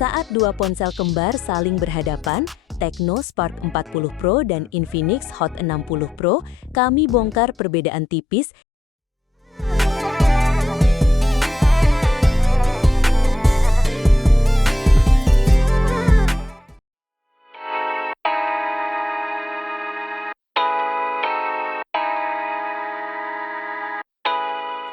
Saat dua ponsel kembar saling berhadapan, Tecno Spark 40 Pro dan Infinix Hot 60 Pro, kami bongkar perbedaan tipis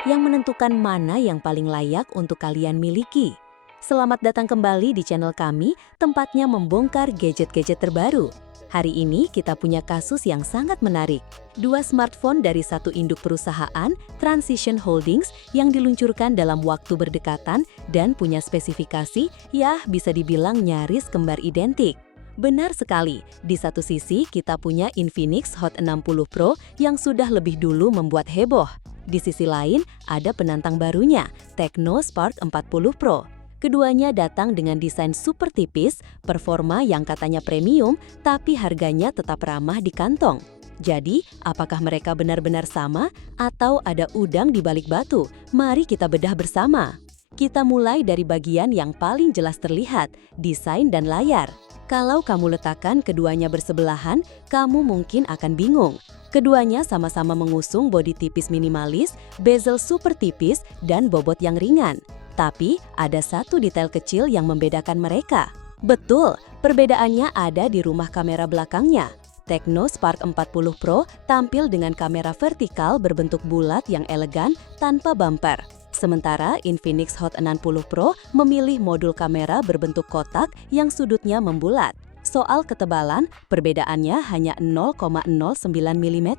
yang menentukan mana yang paling layak untuk kalian miliki. Selamat datang kembali di channel kami, tempatnya membongkar gadget-gadget terbaru. Hari ini kita punya kasus yang sangat menarik. Dua smartphone dari satu induk perusahaan, Transition Holdings, yang diluncurkan dalam waktu berdekatan dan punya spesifikasi, ya bisa dibilang nyaris kembar identik. Benar sekali, di satu sisi kita punya Infinix Hot 60 Pro yang sudah lebih dulu membuat heboh. Di sisi lain, ada penantang barunya, Tecno Spark 40 Pro. Keduanya datang dengan desain super tipis, performa yang katanya premium, tapi harganya tetap ramah di kantong. Jadi, apakah mereka benar-benar sama atau ada udang di balik batu? Mari kita bedah bersama. Kita mulai dari bagian yang paling jelas terlihat, desain dan layar. Kalau kamu letakkan keduanya bersebelahan, kamu mungkin akan bingung. Keduanya sama-sama mengusung bodi tipis minimalis, bezel super tipis, dan bobot yang ringan. Tapi, ada satu detail kecil yang membedakan mereka. Betul, perbedaannya ada di rumah kamera belakangnya. Tecno Spark 40 Pro tampil dengan kamera vertikal berbentuk bulat yang elegan tanpa bumper. Sementara Infinix Hot 60 Pro memilih modul kamera berbentuk kotak yang sudutnya membulat. Soal ketebalan, perbedaannya hanya 0,09 mm.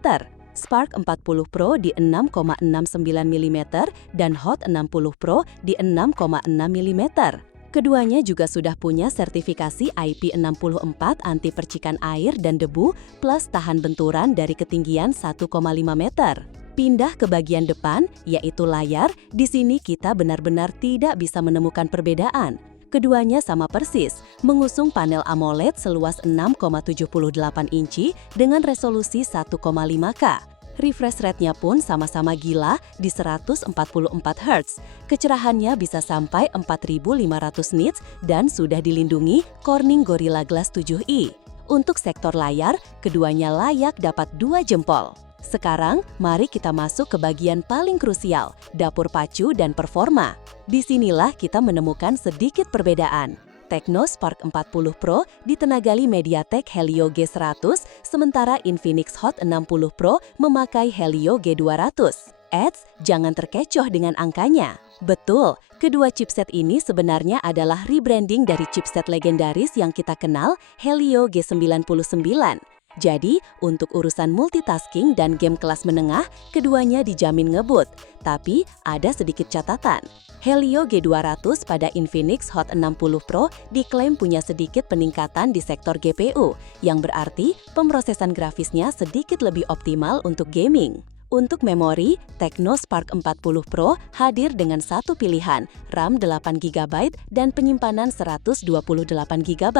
Spark 40 Pro di 6,69 mm dan Hot 60 Pro di 6,6 mm. Keduanya juga sudah punya sertifikasi IP64 anti percikan air dan debu plus tahan benturan dari ketinggian 1,5 meter. Pindah ke bagian depan, yaitu layar, di sini kita benar-benar tidak bisa menemukan perbedaan. Keduanya sama persis, mengusung panel AMOLED seluas 6,78 inci dengan resolusi 1,5K. Refresh rate-nya pun sama-sama gila di 144 Hz. Kecerahannya bisa sampai 4500 nits dan sudah dilindungi Corning Gorilla Glass 7i. Untuk sektor layar, keduanya layak dapat 2 jempol. Sekarang, mari kita masuk ke bagian paling krusial, dapur pacu dan performa. Disinilah kita menemukan sedikit perbedaan. Tecno Spark 40 Pro ditenagai MediaTek Helio G100, sementara Infinix Hot 60 Pro memakai Helio G200. Eits, jangan terkecoh dengan angkanya. Betul, kedua chipset ini sebenarnya adalah rebranding dari chipset legendaris yang kita kenal, Helio G99. Jadi, untuk urusan multitasking dan game kelas menengah, keduanya dijamin ngebut. Tapi, ada sedikit catatan. Helio G200 pada Infinix Hot 60 Pro diklaim punya sedikit peningkatan di sektor GPU, yang berarti pemrosesan grafisnya sedikit lebih optimal untuk gaming. Untuk memori, Tecno Spark 40 Pro hadir dengan satu pilihan, RAM 8GB dan penyimpanan 128GB.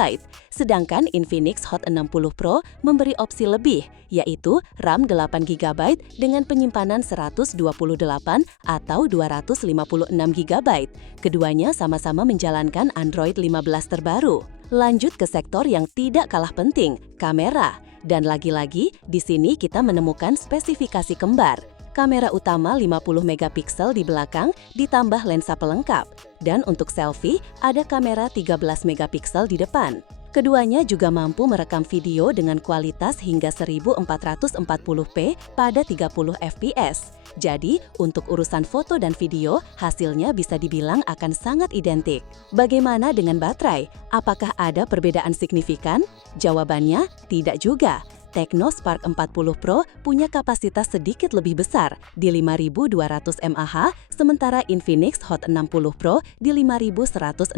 Sedangkan Infinix Hot 60 Pro memberi opsi lebih, yaitu RAM 8GB dengan penyimpanan 128 atau 256GB. Keduanya sama-sama menjalankan Android 15 terbaru. Lanjut ke sektor yang tidak kalah penting, kamera. Dan lagi-lagi, di sini kita menemukan spesifikasi kembar. Kamera utama 50 megapiksel di belakang ditambah lensa pelengkap. Dan untuk selfie, ada kamera 13 megapiksel di depan. Keduanya juga mampu merekam video dengan kualitas hingga 1440p pada 30 fps. Jadi, untuk urusan foto dan video, hasilnya bisa dibilang akan sangat identik. Bagaimana dengan baterai? Apakah ada perbedaan signifikan? Jawabannya, tidak juga. Tecno Spark 40 Pro punya kapasitas sedikit lebih besar di 5200 mAh, sementara Infinix Hot 60 Pro di 5160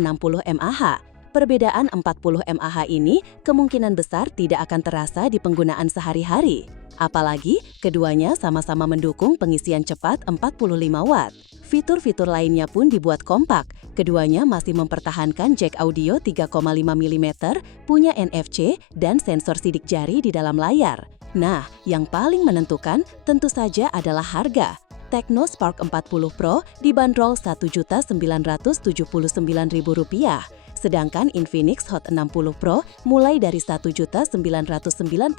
mAh. Perbedaan 40 mAh ini kemungkinan besar tidak akan terasa di penggunaan sehari-hari. Apalagi, keduanya sama-sama mendukung pengisian cepat 45 Watt. Fitur-fitur lainnya pun dibuat kompak. Keduanya masih mempertahankan jack audio 3,5 mm, punya NFC, dan sensor sidik jari di dalam layar. Nah, yang paling menentukan tentu saja adalah harga. Tecno Spark 40 Pro dibanderol Rp1.979.000. Sedangkan Infinix Hot 60 Pro mulai dari Rp1.999.000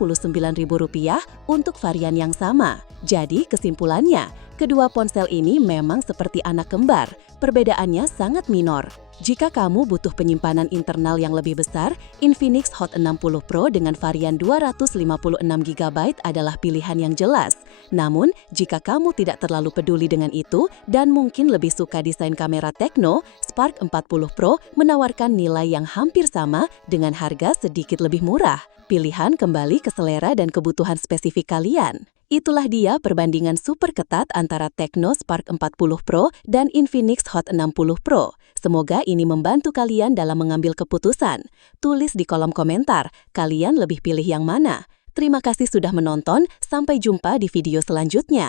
untuk varian yang sama. Jadi kesimpulannya, kedua ponsel ini memang seperti anak kembar, perbedaannya sangat minor. Jika kamu butuh penyimpanan internal yang lebih besar, Infinix Hot 60 Pro dengan varian 256GB adalah pilihan yang jelas. Namun, jika kamu tidak terlalu peduli dengan itu dan mungkin lebih suka desain kamera Tecno, Spark 40 Pro menawarkan nilai yang hampir sama dengan harga sedikit lebih murah. Pilihan kembali ke selera dan kebutuhan spesifik kalian. Itulah dia perbandingan super ketat antara Tecno Spark 40 Pro dan Infinix Hot 60 Pro. Semoga ini membantu kalian dalam mengambil keputusan. Tulis di kolom komentar, kalian lebih pilih yang mana? Terima kasih sudah menonton, sampai jumpa di video selanjutnya.